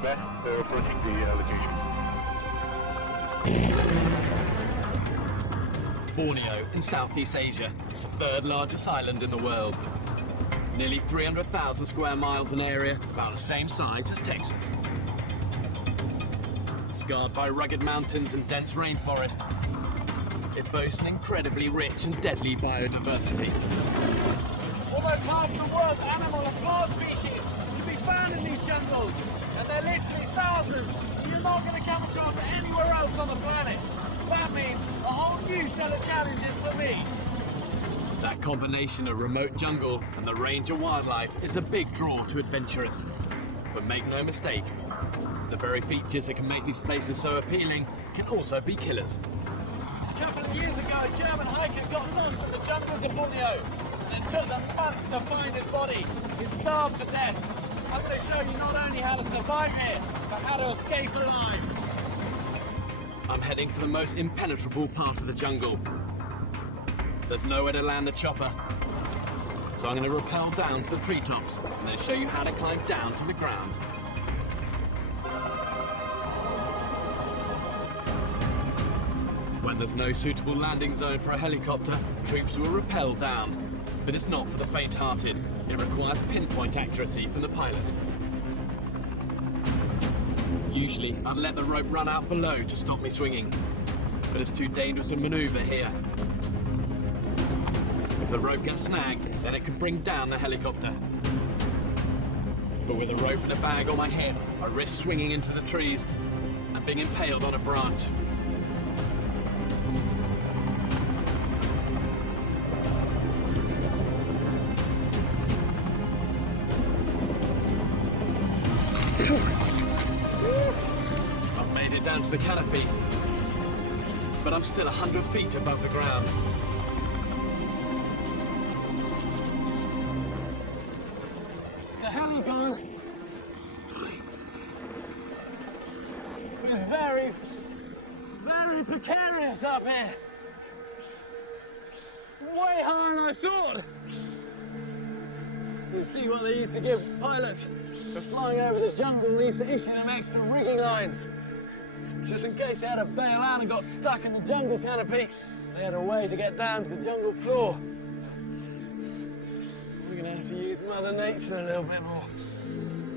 Quebec, approaching the location. Borneo in Southeast Asia. It's the third largest island in the world. Nearly 300,000 square miles in area, about the same size as Texas. Scarred by rugged mountains and dense rainforest, it boasts an incredibly rich and deadly biodiversity. Almost half the world's animal and plant species can be found in these jungles, and they're literally thousands you're not going to come across anywhere else on the planet. That means a whole new set of challenges for me. That combination of remote jungle and the range of wildlife is a big draw to adventurers. But make no mistake, the very features that can make these places so appealing can also be killers. A couple of years ago, a German hiker got lost in the jungles of Borneo, and it took them months to find his body. He starved to death. I'm going to show you not only how to survive here, but how to escape alive. I'm heading for the most impenetrable part of the jungle. There's nowhere to land the chopper, so I'm going to rappel down to the treetops and then show you how to climb down to the ground. When there's no suitable landing zone for a helicopter, troops will rappel down. But it's not for the faint-hearted. It requires pinpoint accuracy from the pilot. Usually, I'd let the rope run out below to stop me swinging, but it's too dangerous a maneuver here. If the rope gets snagged, then it can bring down the helicopter. But with a rope and a bag on my head, I risk swinging into the trees and being impaled on a branch. I've made it down to the canopy, but I'm still 100 feet above the ground. So hang on. It's very, very precarious up here. Way higher than I thought. You see what they used to give pilots for flying over the jungle. They used to issue them extra rigging lines, just in case they had to bail out and got stuck in the jungle canopy. They had a way to get down to the jungle floor. We're gonna have to use Mother Nature a little bit more.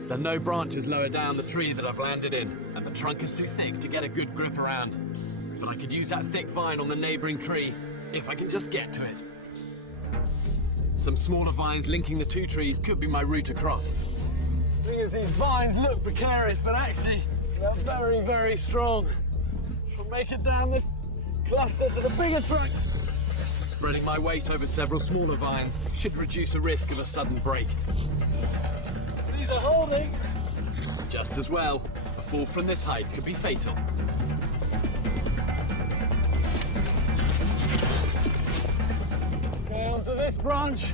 There are no branches lower down the tree that I've landed in, and the trunk is too thick to get a good grip around. But I could use that thick vine on the neighboring tree if I can just get to it. Some smaller vines linking the two trees could be my route across. The thing is, these vines look precarious, but actually they're very, very strong. I'll make it down this cluster to the bigger trunk. Spreading my weight over several smaller vines should reduce the risk of a sudden break. These are holding. Just as well, a fall from this height could be fatal. Go onto this branch.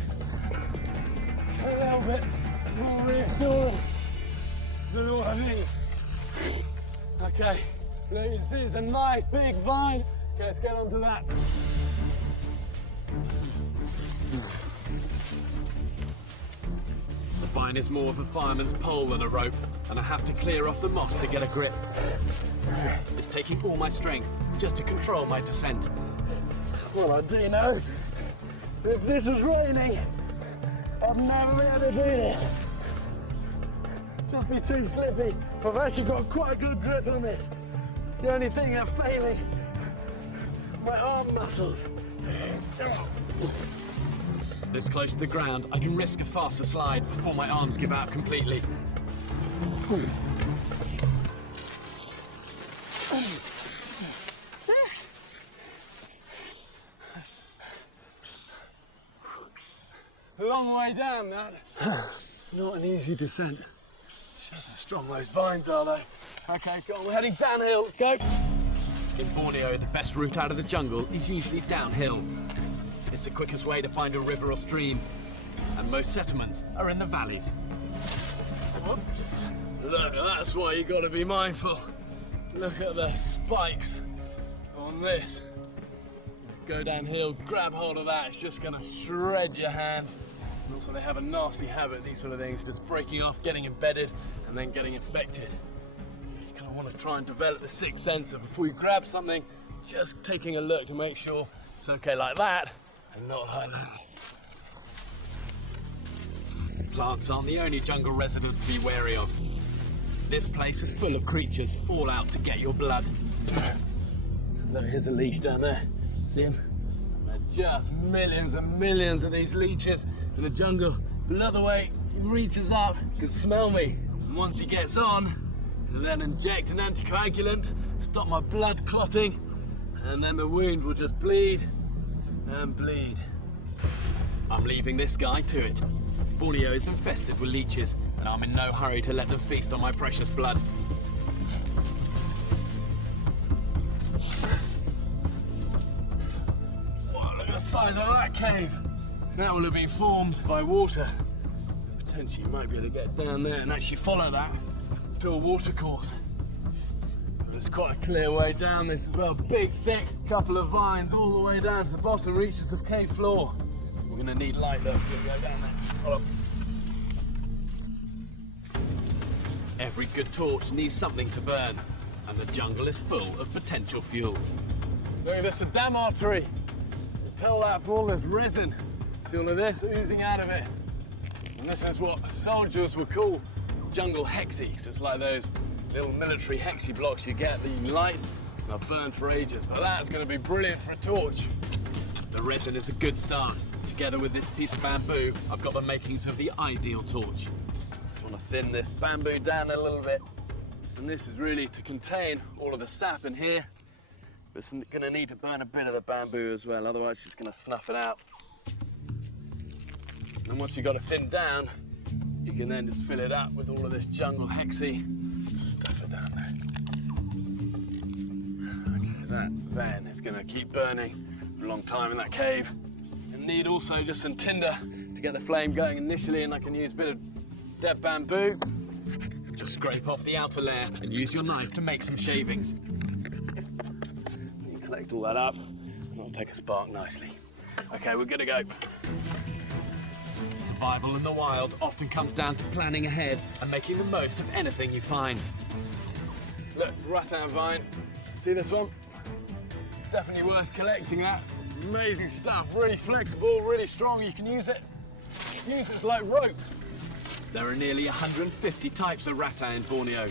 It's a little bit more reassuring than what I need. Okay, now you can see it's a nice big vine. Okay, let's get onto that. The vine is more of a fireman's pole than a rope, and I have to clear off the moss to get a grip. It's taking all my strength just to control my descent. Well, I do know, if this was raining, I'd never be able to do this. Just be too slippy. I've actually got quite a good grip on this. The only thing I'm failing, my arm muscles. This close to the ground, I can risk a faster slide before my arms give out completely. Long way down, that. Not an easy descent. Shows how strong those vines are, though. Okay, go on, we're heading downhill. Let's go. In Borneo, the best route out of the jungle is usually downhill. It's the quickest way to find a river or stream, and most settlements are in the valleys. Whoops. Look, that's why you got to be mindful. Look at the spikes on this. Go downhill, grab hold of that, it's just gonna shred your hand. And also they have a nasty habit, these sort of things, just breaking off, getting embedded, and then getting infected. I want to try and develop the sixth sense of before you grab something, just taking a look to make sure it's okay like that and not like that. Plants aren't the only jungle residents to be wary of. This place is full of creatures all out to get your blood. Here's a leech down there. See him? There are just millions and millions of these leeches in the jungle. Look the way he reaches up, he can smell me. And once he gets on, he'll then inject an anticoagulant, stop my blood clotting, and then the wound will just bleed and bleed. I'm leaving this guy to it. Borneo is infested with leeches, and I'm in no hurry to let them feast on my precious blood. Wow, look at the size of that cave. That will have been formed by water. Potentially you might be able to get down there and actually follow that to a watercourse. There's quite a clear way down this as well. Big, thick couple of vines all the way down to the bottom reaches of cave floor. We're going to need light though if we're going to go down there. Follow. Every good torch needs something to burn, and the jungle is full of potential fuel. Look at this, a dam artery. You can tell that from all this resin. See all of this oozing out of it. And this is what soldiers would call jungle hexes. It's like those little military hexi blocks you get that you can light and they'll burn for ages. But that's going to be brilliant for a torch. The resin is a good start. Together with this piece of bamboo, I've got the makings of the ideal torch. I want to thin this bamboo down a little bit. And this is really to contain all of the sap in here. But it's going to need to burn a bit of the bamboo as well, otherwise it's going to snuff it out. And once you've got it thinned down, you can then just fill it up with all of this jungle hexy. Stuff it down there. Okay, that then is going to keep burning for a long time in that cave. And need also just some tinder to get the flame going initially, and I can use a bit of dead bamboo. Just scrape off the outer layer and use your knife to make some shavings. You collect all that up and it'll take a spark nicely. Okay, we're good to go. Survival in the wild often comes down to planning ahead and making the most of anything you find. Look, rattan vine. See this one? Definitely worth collecting that. Amazing stuff, really flexible, really strong. You can use it as like rope. There are nearly 150 types of rattan in Borneo.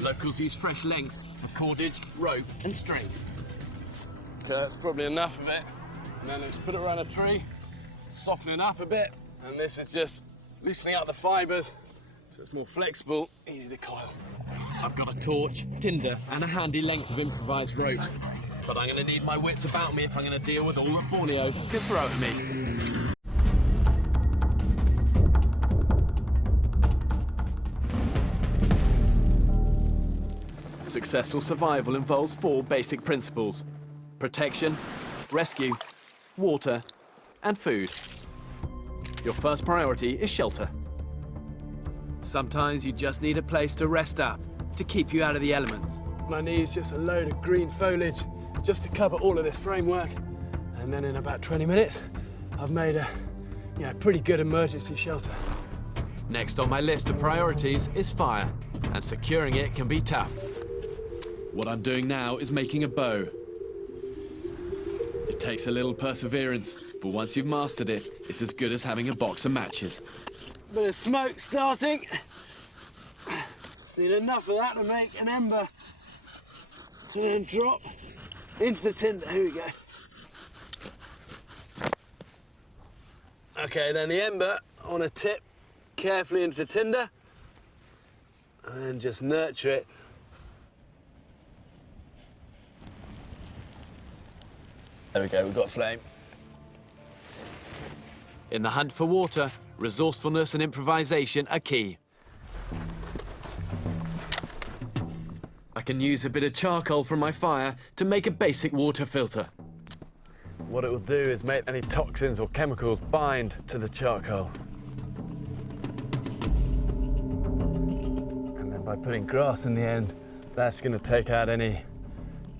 Locals use fresh lengths of cordage, rope and string. Okay, that's probably enough of it. And then let's put it around a tree, soften it up a bit. And this is just loosening up the fibres so it's more flexible, easy to coil. I've got a torch, tinder and a handy length of improvised rope. But I'm going to need my wits about me if I'm going to deal with all that Borneo can throw at me. Successful survival involves 4 basic principles: protection, rescue, water and food. Your first priority is shelter. Sometimes you just need a place to rest up, to keep you out of the elements. My need is just a load of green foliage just to cover all of this framework. And then in about 20 minutes, I've made a pretty good emergency shelter. Next on my list of priorities is fire, and securing it can be tough. What I'm doing now is making a bow. It takes a little perseverance, but once you've mastered it, it's as good as having a box of matches. Bit of smoke starting. Need enough of that to make an ember to then drop into the tinder. Here we go. Okay, then the ember I want to tip carefully into the tinder and then just nurture it. There we go, we've got a flame. In the hunt for water, resourcefulness and improvisation are key. I can use a bit of charcoal from my fire to make a basic water filter. What it will do is make any toxins or chemicals bind to the charcoal. And then by putting grass in the end, that's going to take out any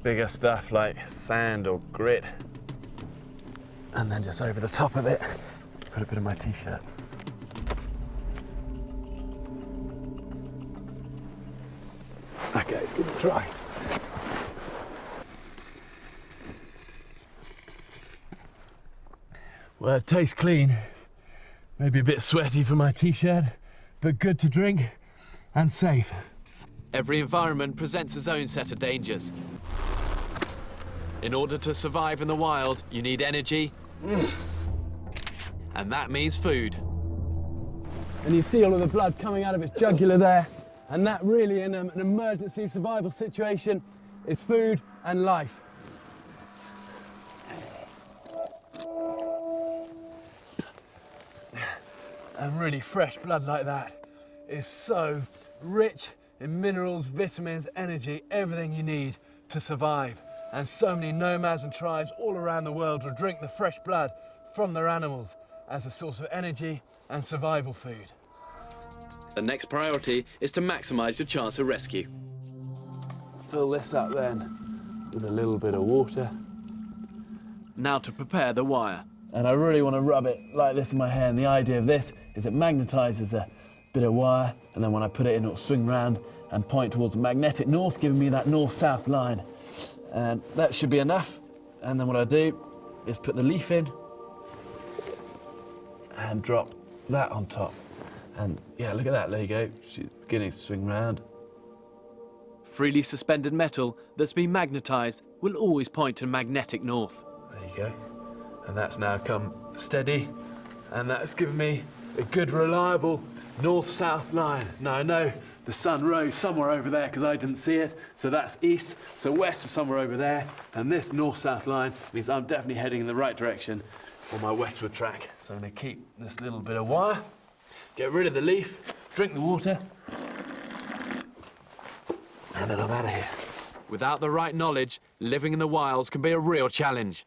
bigger stuff like sand or grit. And then just over the top of it, put a bit of my t-shirt. Okay. Okay, let's give it a try. Well, it tastes clean. Maybe a bit sweaty from my t-shirt, but good to drink and safe. Every environment presents its own set of dangers. In order to survive in the wild, you need energy, and that means food. And you see all of the blood coming out of its jugular there, and that really, in an emergency survival situation, is food and life. And really fresh blood like that is so rich in minerals, vitamins, energy, everything you need to survive. And so many nomads and tribes all around the world will drink the fresh blood from their animals as a source of energy and survival food. The next priority is to maximise your chance of rescue. Fill this up then with a little bit of water. Now to prepare the wire. And I really want to rub it like this in my hair, and the idea of this is it magnetises a bit of wire, and then when I put it in, it'll swing round and point towards the magnetic north, giving me that north-south line. And that should be enough. And then what I do is put the leaf in and drop that on top. And yeah, look at that, there you go. She's beginning to swing round. Freely suspended metal that's been magnetised will always point to magnetic north. There you go. And that's now come steady, and that's given me a good, reliable north-south line. Now I know the sun rose somewhere over there because I didn't see it, so that's east, so west is somewhere over there, and this north-south line means I'm definitely heading in the right direction on my westward track. So I'm going to keep this little bit of wire, get rid of the leaf, drink the water, and then I'm out of here. Without the right knowledge, living in the wilds can be a real challenge.